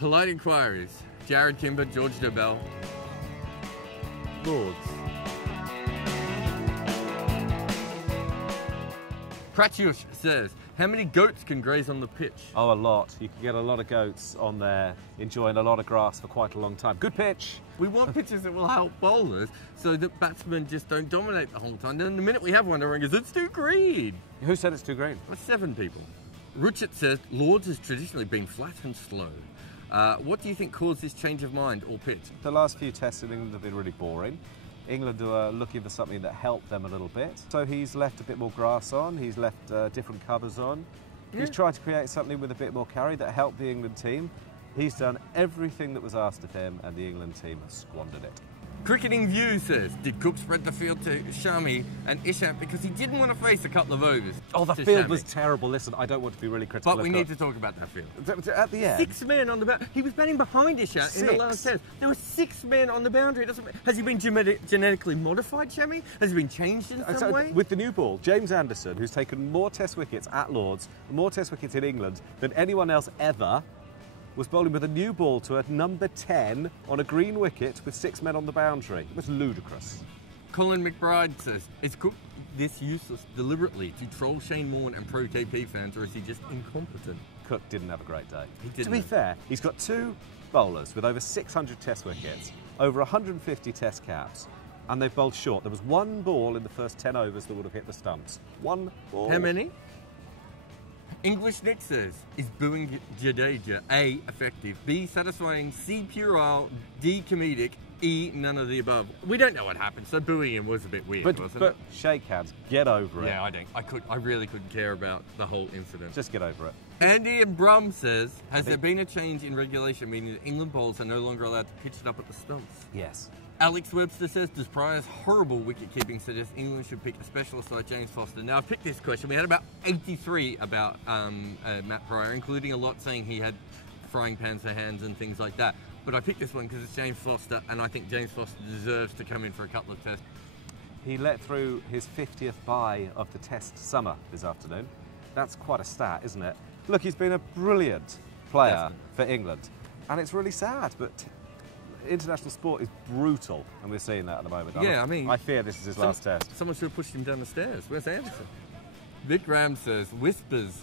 Polite Enquiries. Jarrod Kimber, George Dobell. Lords. Pratyush says, how many goats can graze on the pitch? Oh, a lot. You can get a lot of goats on there, enjoying a lot of grass for quite a long time. Good pitch. We want pitches that will help bowlers so that batsmen just don't dominate the whole time. Then the minute we have one, everyone goes, it's too green. Who said it's too green? Well, 7 people. Ruchit says, Lords has traditionally been flat and slow. What do you think caused this change of mind or pitch? The last few tests in England have been really boring. England are looking for something that helped them a little bit. So he's left a bit more grass on, he's left different covers on. Yeah. He's tried to create something with a bit more carry that helped the England team. He's done everything that was asked of him and the England team has squandered it. Cricketing View says, did Cook spread the field to Shami and Ishant because he didn't want to face a couple of overs? Oh, the field was terrible. Listen, I don't want to be really critical. But we need to talk about that field. At the end. 6 men on the boundary. He was batting behind Ishant in the last test. There were 6 men on the boundary. Has he been genetically modified, Shami? Has he been changed in some way? With the new ball, James Anderson, who's taken more test wickets at Lords, more test wickets in England than anyone else ever, was bowling with a new ball to a number 10 on a green wicket with 6 men on the boundary. It was ludicrous. Colin McBride says, is Cook this useless deliberately to troll Shane Warne and pro KP fans, or is he just incompetent? Cook didn't have a great day. He didn't. To be fair, he's got 2 bowlers with over 600 test wickets, over 150 test caps, and they've bowled short. There was 1 ball in the first 10 overs that would have hit the stumps. 1 ball. How many? English Nick says, is booing Jadeja A, effective, B, satisfying, C, puerile, D, comedic, E, none of the above? We don't know what happened, so booing him was a bit weird, wasn't it? But shake hands, get over it. Yeah, I really couldn't care about the whole incident. Just get over it. Andy and Brum says, has there been a change in regulation meaning that England bowlers are no longer allowed to pitch it up at the stumps? Yes. Alex Webster says, does Pryor's horrible wicket-keeping suggest England should pick a specialist like James Foster? Now, I've picked this question. We had about 83 about Matt Pryor, including a lot saying he had frying pans for hands and things like that. But I picked this one because it's James Foster, and I think James Foster deserves to come in for a couple of tests. He let through his 50th bye of the Test summer this afternoon. That's quite a stat, isn't it? Look, he's been a brilliant player for England, and it's really sad, but international sport is brutal, and we're seeing that at the moment. Yeah, I mean, I fear this is his last test. Someone should have pushed him down the stairs. Where's Anderson? Vic Graham says, whispers,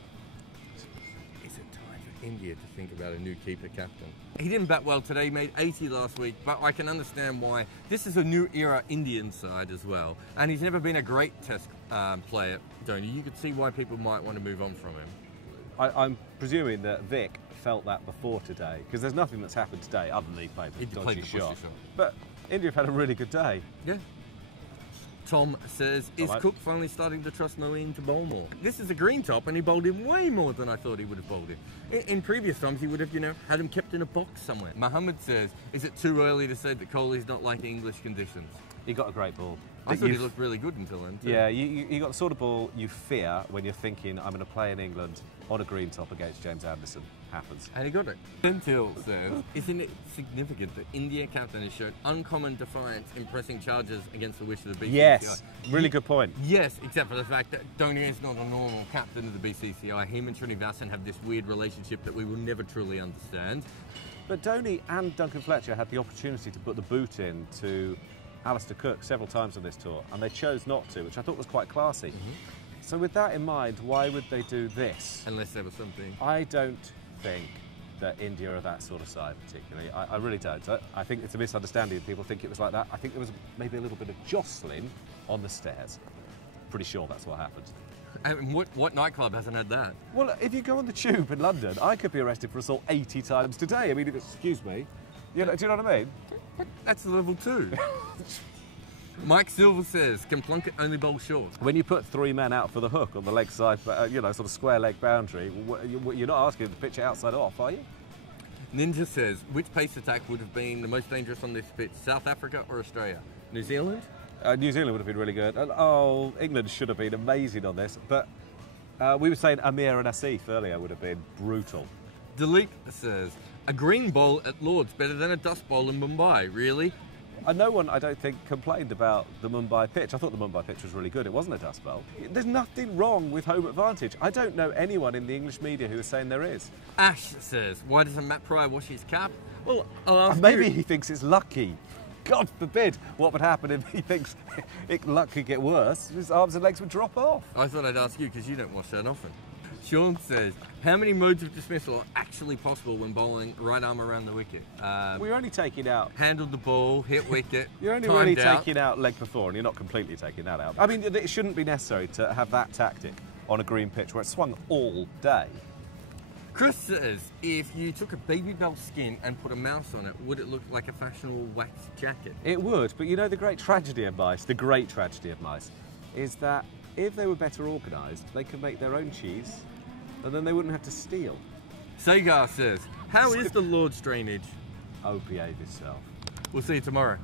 is it time for India to think about a new keeper captain? He didn't bat well today, he made 80 last week, but I can understand why. This is a new era Indian side as well, and he's never been a great test player, Dhoni. You could see why people might want to move on from him. I'm presuming that Vic felt that before today, because there's nothing that's happened today other than he played the dodgy shot. But India have had a really good day. Yeah. Tom says, is Cook finally starting to trust Moeen to bowl more? This is a green top, and he bowled him way more than I thought he would have bowled him. In previous times, he would have, had him kept in a box somewhere. Muhammad says, is it too early to say that Kohli's not like English conditions? He got a great ball. I thought he looked really good until then, too. Yeah, you got the sort of ball you fear when you're thinking, I'm going to play in England on a green top against James Anderson. Happens. And he got it. Until says, isn't it significant that India captain has shown uncommon defiance in pressing charges against the wish of the BCCI? Yes, really good point. Yes, except for the fact that Dhoni is not a normal captain of the BCCI. Him and Srinivasan have this weird relationship that we will never truly understand. But Dhoni and Duncan Fletcher had the opportunity to put the boot in to Alistair Cook several times on this tour, and they chose not to, which I thought was quite classy. So with that in mind, why would they do this? Unless there was something. I don't think that India are that sort of side particularly. I really don't. I think it's a misunderstanding. People think it was like that. I think there was maybe a little bit of jostling on the stairs. Pretty sure that's what happened. And what nightclub hasn't had that? Well, if you go on the tube in London, I could be arrested for assault 80 times today. I mean, excuse me. Do you know what I mean? That's level 2. Mike Silver says, can Plunkett only bowl short? When you put 3 men out for the hook on the leg side, sort of square leg boundary, you're not asking to pitch it outside off, are you? Ninja says, which pace attack would have been the most dangerous on this pitch, South Africa or Australia? New Zealand? New Zealand would have been really good. England should have been amazing on this, but we were saying Amir and Asif earlier would have been brutal. Dilip says, a green bowl at Lords better than a dust bowl in Mumbai, really? And no one, I don't think, complained about the Mumbai pitch. I thought the Mumbai pitch was really good. It wasn't a dust bowl. There's nothing wrong with home advantage. I don't know anyone in the English media who is saying there is. Ash says, why doesn't Matt Pryor wash his cap? Well, I'll ask Maybe you. he thinks it's lucky. God forbid what would happen if he thinks luck could get worse. His arms and legs would drop off. I thought I'd ask you because you don't wash that often. Sean says, how many modes of dismissal are actually possible when bowling right arm around the wicket? We're only taking out... Handled the ball, hit wicket, You're only really taking out leg before, and you're not completely taking that out. I mean, it shouldn't be necessary to have that tactic on a green pitch where it's swung all day. Chris says, if you took a baby bell skin and put a mouse on it, would it look like a fashionable wax jacket? It would, but you know the great tragedy of mice, is that if they were better organised, they could make their own cheese, and then they wouldn't have to steal. Sagar says, how is the Lord's drainage? Oh, behave yourself. We'll see you tomorrow.